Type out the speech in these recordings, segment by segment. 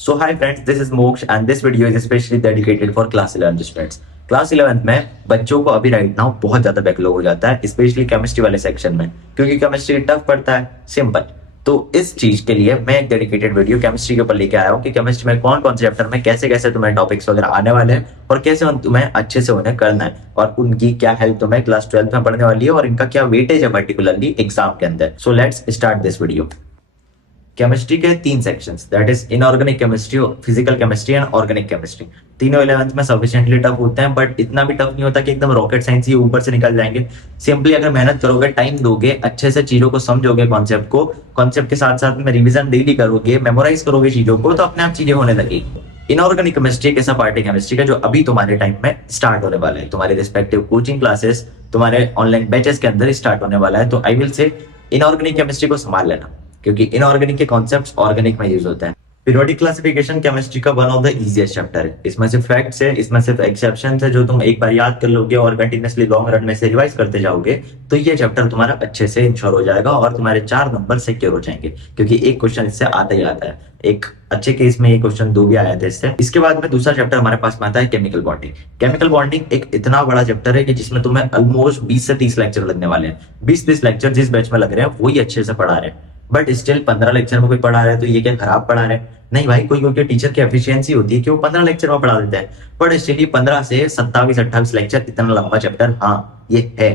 So hi friends, this is Moksh and this video is especially dedicated for class 11 students. Class 11 में बच्चों को अभी right now बहुत ज्यादा बैकलॉग हो जाता है, स्पेशली केमिस्ट्री वाले सेक्शन में, क्योंकि केमिस्ट्री टफ पड़ता है, सिंपल। तो इस चीज के लिए मैं एक डेडिकेटेड वीडियो केमिस्ट्री के ऊपर लेके आया हूँ कि केमिस्ट्री में कौन कौन से चैप्टर में कैसे कैसे तुम्हें टॉपिक्स वगैरह आने वाले हैं और कैसे तुम्हें अच्छे से उन्हें करना है और उनकी क्या हेल्प तुम्हें क्लास 12 में पढ़ने वाली है और इनका क्या वेटेज है पर्टिकुलरली एग्जाम के अंदर। So let's start this video. Chemistry के तीन sections, that is inorganic chemistry, physical chemistry and organic chemistry. तीनों 11th में सफिशिएंटली टफ होते हैं, बट इतना भी टफ नहीं होता कि एकदम रॉकेट साइंस ही ऊपर से निकल जाएंगे। सिंपली अगर मेहनत करोगे, टाइम दोगे, अच्छे से चीजों को समझोगे, कॉन्सेप्ट के साथ साथ में रिविजन डेली करोगे, मेमोराइज करोगे चीजों को, तो अपने आप चीजें होने लगेगी। इनऑर्गेनिक केमिस्ट्री एक ऐसा पार्ट है केमिस्ट्री का जो अभी तुम्हारे टाइम में स्टार्ट होने वाला है, तुम्हारे रिस्पेक्टिव कोचिंग क्लासेस, तुम्हारे ऑनलाइन बैचेस के अंदर स्टार्ट होने वाला है। तो I will say inorganic chemistry को संभाल लेना, क्योंकि इनऑर्गेनिक के कॉन्सेप्ट्स ऑर्गेनिक में यूज होते हैं। पीरियोडिक क्लासिफिकेशन केमिस्ट्री का one of the easiest chapter है। इसमें सिर्फ फैक्ट्स है, इसमें सिर्फ एक्सेप्शंस है जो तुम एक बार याद कर लोगे और कंटिन्यूअसली लॉन्ग रन में से रिवाइज करते जाओगे तो ये चैप्टर तुम्हारा अच्छे से इंश्योर हो जाएगा और तुम्हारे 4 नंबर सिक्योर हो जाएंगे, क्योंकि एक क्वेश्चन इससे आता ही आता है। एक अच्छे केस में ये क्वेश्चन 2 भी आया था इससे। इसके बाद में दूसरा चैप्टर हमारे पास में आता है केमिकल बॉन्डिंग। केमिकल बॉन्डिंग एक इतना बड़ा चैप्टर है कि जिसमें तुम्हें ऑलमोस्ट 20 से 30 लेक्चर लगने वाले हैं। 20-30 लेक्चर जिस बैच में लग रहे हैं वही अच्छे से पढ़ा रहे हैं, बट स्टिल 15 लेक्चर में कोई पढ़ा रहा है तो ये क्या खराब पढ़ा रहे हैं? नहीं भाई, कोई कोई टीचर की एफिशिएंसी होती है कि वो 15 लेक्चर में पढ़ा देते हैं, बट स्टिल 15 से 27-28 लेक्चर इतना लंबा चैप्टर, हाँ ये है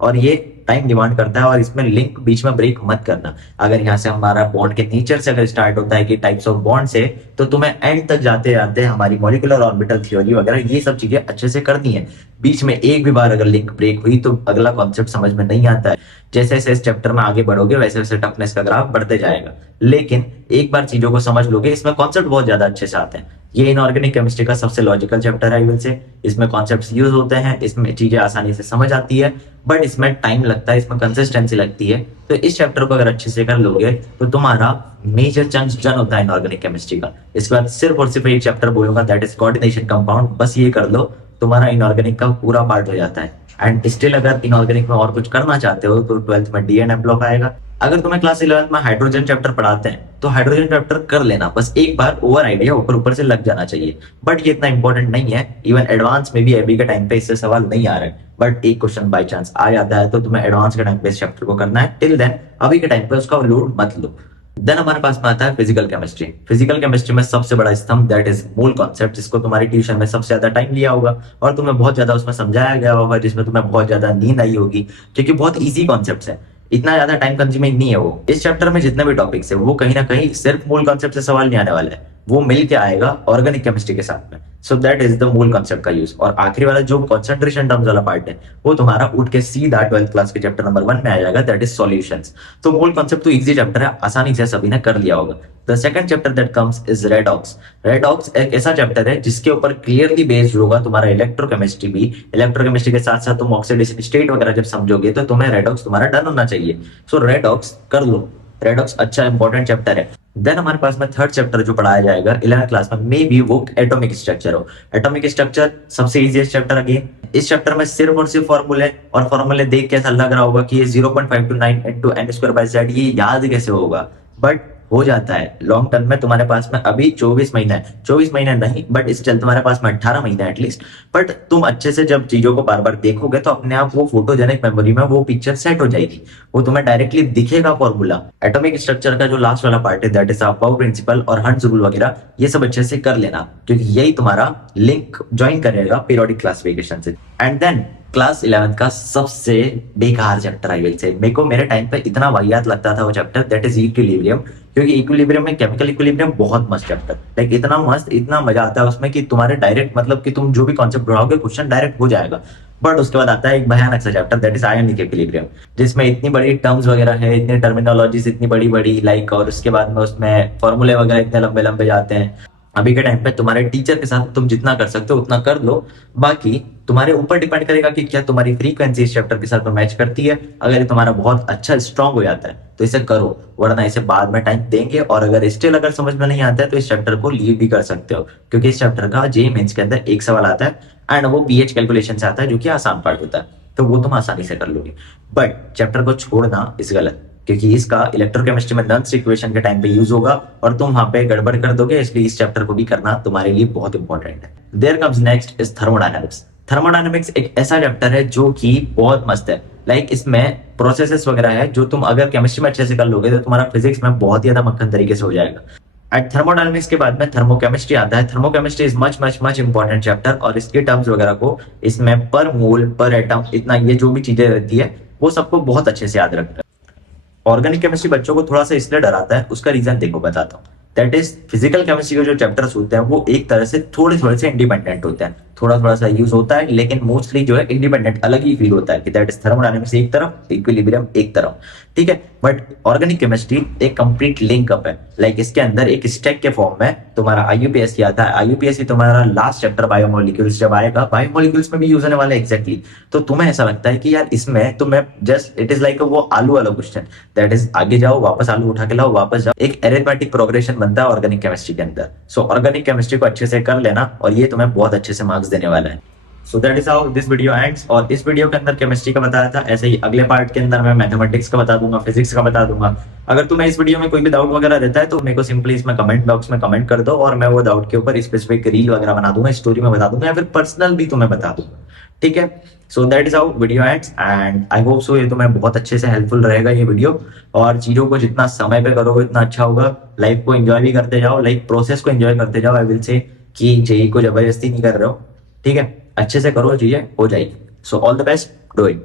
और ये टाइम डिमांड करता है। और इसमें लिंक बीच में ब्रेक मत करना। अगर यहाँ से हमारा बॉन्ड के नेचर से अगर स्टार्ट होता है कि टाइप्स ऑफ बॉन्ड से, तो तुम्हें एंड तक जाते जाते हमारी मॉलिक्यूलर ऑर्बिटल थ्योरी वगैरह ये सब चीजें अच्छे से करनी है। बीच में एक भी बार अगर लिंक ब्रेक हुई तो अगला कॉन्सेप्ट समझ में नहीं आता है। जैसे जैसे इस चैप्टर में आगे बढ़ोगे वैसे वैसे टफनेस का ग्राफ बढ़ते जाएगा, लेकिन एक बार चीजों को समझ लोगे, इसमें कॉन्सेप्ट बहुत ज्यादा अच्छे से आते हैं। ये इनऑर्गेनिक केमिस्ट्री का सबसे लॉजिकल चैप्टर है इवन से। इसमें कॉन्सेप्ट्स यूज होते हैं, इसमें चीजें आसानी से समझ आती है, बट इसमें टाइम लगता है, इसमें कंसिस्टेंसी लगती है। तो इस चैप्टर को अगर अच्छे से कर लोगे तो तुम्हारा मेजर चंक डन होता है इनऑर्गेनिक केमिस्ट्री का। इसके बाद सिर्फ और सिर्फ एक चैप्टर बोलूंगा, दैट इज कोऑर्डिनेशन कंपाउंड। बस ये कर लो, तुम्हारा इनऑर्गेनिक का पूरा पार्ट हो जाता है। एंड स्टिल अगर इनऑर्गेनिक में और कुछ करना चाहते हो तो 12th में डीएनए ब्लॉक आएगा। अगर तुम्हें क्लास 11th में हाइड्रोजन चैप्टर पढ़ाते हैं तो हाइड्रोजन चैप्टर कर लेना, बस एक बार ओवर आइडिया ऊपर ऊपर से लग जाना चाहिए, बट ये इतना इंपॉर्टेंट नहीं है। इवन एडवांस में भी अभी के टाइम पे इससे सवाल नहीं आ रहा है, बट एक क्वेश्चन बाई चांस आ जाता है तो तुम्हें एडवांस के टाइम पे इस चैप्टर को करना है। टिल देन अभी के टाइम पे उसका लोड मत लो। देन हमारे पास में आता है फिजिकल केमिस्ट्री। फिजिकल केमिस्ट्री में सबसे बड़ा स्तंभ दैट इज मोल कॉन्सेप्ट, जिसको तुम्हारी ट्यूशन में सबसे ज्यादा टाइम लिया होगा और तुम्हें बहुत ज्यादा उसमें समझाया गया होगा, जिसमें तुम्हें बहुत ज्यादा नींद आई होगी, क्योंकि बहुत इजी कॉन्सेप्ट है, इतना ज्यादा टाइम कंज्यूमिंग नहीं है वो। इस चैप्टर में जितने भी टॉपिक्स है वो कहीं ना कहीं सिर्फ मूल कॉन्सेप्ट से सवाल नहीं आने वाला है, वो मिल के आएगा ऑर्गेनिक केमिस्ट्री के साथ में। सो दैट इज द मूल कॉन्सेप्ट का यूज। और आखिरी वाला जो कंसंट्रेशन टर्म्स वाला पार्ट है वो तुम्हारा उठ के सीधा 12th क्लास के चैप्टर नंबर 1 में आ जाएगा, दैट इज सॉल्यूशंस। तो मूल कॉन्सेप्ट तो इजी चैप्टर है, आसानी से सभी ने कर लिया होगा। The second chapter that comes is redox. Redox एक ऐसा चैप्टर है जिसके ऊपर क्लियरली बेस्ड होगा तुम्हारा इलेक्ट्रोकेमिस्ट्री भी। इलेक्ट्रोकेमिस्ट्री के साथ साथ तुम ऑक्सीडेशन स्टेट वगैरह जब समझोगे तो तुम्हें रेडॉक्स तुम्हारा डन होना चाहिए। सो रेडॉक्स कर लो, रेडॉक्स अच्छा इंपॉर्टेंट चैप्टर है। देन हमारे पास में थर्ड चैप्टर जो पढ़ाया जाएगा 11th क्लास में, मे बी वो एटॉमिक स्ट्रक्चर हो। एटॉमिक स्ट्रक्चर सबसे इजीएस्ट चैप्टर अगेन। इस चैप्टर में सिर्फ और सिर्फ फॉर्मूले, और फॉर्मूले देख के ऐसा लग रहा होगा कि ये 0.529 into n²/z, ये याद कैसे होगा, बट हो जाता है लॉन्ग टर्म में। तुम्हारे पास में अभी 24 महीना है, 24 महीना नहीं बट स्टिल तुम्हारे पास में 18 महीना एटलीस्ट। बट तुम अच्छे से जब चीजों को बार बार देखोगे तो अपने आप वो फोटोजेनिक मेमोरी में वो पिक्चर सेट हो जाएगी, वो तुम्हें डायरेक्टली दिखेगा फॉर्मूला। एटॉमिक स्ट्रक्चर का जो लास्ट वाला पार्ट है दैट इज पाउ प्रिंसिपल और हंट्स रूल वगैरह, ये सब अच्छे से कर लेना, क्योंकि यही तुम्हारा लिंक ज्वाइन करेगा पीरियोडिक क्लासिफिकेशन से। एंड देन क्लास 11th का सबसे बेकार चैप्टर आई विल से, मेरे को मेरे टाइम पे इतना वाहियात लगता था वो चैप्टर, दैट इज इक्विलिब्रियम। क्योंकि इक्विलिब्रियम में केमिकल इक्विलिब्रियम बहुत मस्त चैप्टर, लाइक इतना मस्त, इतना मजा आता है उसमें कि तुम्हारे डायरेक्ट मतलब कि तुम जो भी कॉन्सेप्ट पढ़ाओगे क्वेश्चन डायरेक्ट हो जाएगा। बट उसके बाद आता है एक भयानक सा chapter that is ionic equilibrium, जिसमें इतनी बड़ी टर्म्स वगैरह है, इतनी टर्मिनोलॉजीज इतनी बड़ी बड़ी लाइक, और उसके बाद में उसमें फॉर्मूले वगैरह इतने लंबे लंबे जाते हैं। अभी के टाइम पे तुम्हारे टीचर के साथ तुम जितना कर सकते हो उतना कर लो, बाकी तुम्हारे ऊपर डिपेंड करेगा कि क्या तुम्हारी फ्रीक्वेंसी इस चैप्टर के साथ में मैच करती है। अगर ये तुम्हारा बहुत अच्छा स्ट्रांग हो जाता है तो इसे करो, वरना इसे बाद में टाइम देंगे। और अगर स्टिल अगर समझ में नहीं आता है तो इस चैप्टर को लीव भी कर सकते हो, क्योंकि इस चैप्टर का जेईई मेंस के अंदर एक सवाल आता है एंड वो पीएच कैलकुलेशन से आता है, जो कि आसान पार्ट होता है, तो वो तुम आसानी से कर लोगे। बट चैप्टर को छोड़ना इज गलत, क्योंकि इसका इलेक्ट्रोकेमिस्ट्री में नॉन्स इक्वेशन के टाइम पे यूज होगा और तुम वहां पे गड़बड़ कर दोगे, इसलिए इस चैप्टर को भी करना तुम्हारे लिए बहुत इंपॉर्टेंट है। There comes next is thermodynamics. Thermodynamics एक ऐसा चैप्टर है जो कि बहुत मस्त है। लाइक इसमें प्रोसेसेस वगैरह है जो तुम अगर केमिस्ट्री में अच्छे से कर लोगे तो तुम्हारा फिजिक्स में बहुत ही ज्यादा मक्खन तरीके से हो जाएगा। एट थर्मोडायनेमिक्स के बाद में थर्मोकेमिस्ट्री आता है। Thermochemistry is much much much important chapter और इसके टर्म्स वगैरह को इसमें पर मोल पर एटम इतना ये जो भी चीजें रहती है वो सबको बहुत अच्छे से याद रखना है। ऑर्गेनिक केमिस्ट्री बच्चों को थोड़ा सा इसलिए डराता है, उसका रीजन देखो बताता हूँ। दैट इज फिजिकल केमिस्ट्री के जो चैप्टर्स होते हैं वो एक तरह से थोड़े थोड़े से इंडिपेंडेंट होते हैं, थोड़ा थोड़ा सा यूज होता है लेकिन मोस्टली जो है इंडिपेंडेंट अलग ही फील होता है कि दैट इज थर्मोडायनेमिक्स एक तरफ, इक्विलिब्रियम एक तरफ, ठीक है। बट ऑर्गेनिक केमिस्ट्री एक कंप्लीट लिंकअप है। लाइक इसके अंदर एक स्टैक के फॉर्म में तुम्हारा आईयूपीएससी आता है। आईयूपीएससी तुम्हारा लास्ट चैप्टर बायोमोलिक्यूल्स जब आएगा, बायोमोलिक्यूल्स में भी यूज होने वाला है एग्जैक्टली। तो तुम्हें ऐसा लगता है कि यार इसमें तो मैं जस्ट इट इज लाइक वो आलू वाला क्वेश्चन, दैट इज आगे जाओ वापस आलू उठा के लाओ वापस जाओ, एक एरिथमेटिक प्रोग्रेशन बनता है ऑर्गेनिक केमिस्ट्री के अंदर। सो ऑर्गेनिक केमिस्ट्री को अच्छे से कर लेना और ये तुम्हें बहुत अच्छे से मार्क्स देने वाला है। So that is how this video ends. और इस वीडियो के अंदर केमिस्ट्री का बताया था, ऐसे ही अगले पार्ट के अंदर मैं मैथमेटिक्स का बता दूंगा, फिजिक्स का बता दूंगा। अगर तुम्हें इस वीडियो में कोई भी डाउट वगैरह रहता है तो मेरे को सिंपली इसमें कमेंट बॉक्स में कमेंट कर दो और मैं वो डाउट के ऊपर स्पेसिफिक रील वगैरह बना दूंगा, स्टोरी में बता दूंगा या फिर पर्सनल भी तुम्हें बता दूंगा, ठीक है। So that is how video ends and I hope so ये तुम्हें बहुत अच्छे से हेल्पफुल रहेगा ये वीडियो। और चीजों को जितना समय पे करोगे उतना अच्छा होगा। लाइफ को एंजॉय भी करते जाओ, लाइक प्रोसेस को एंजॉय करते जाओ। आई विल से कि जेई को जबरदस्ती नहीं कर रहे हो, ठीक है। अच्छे से करो, चीजें हो जाएगी। So all the best, do it.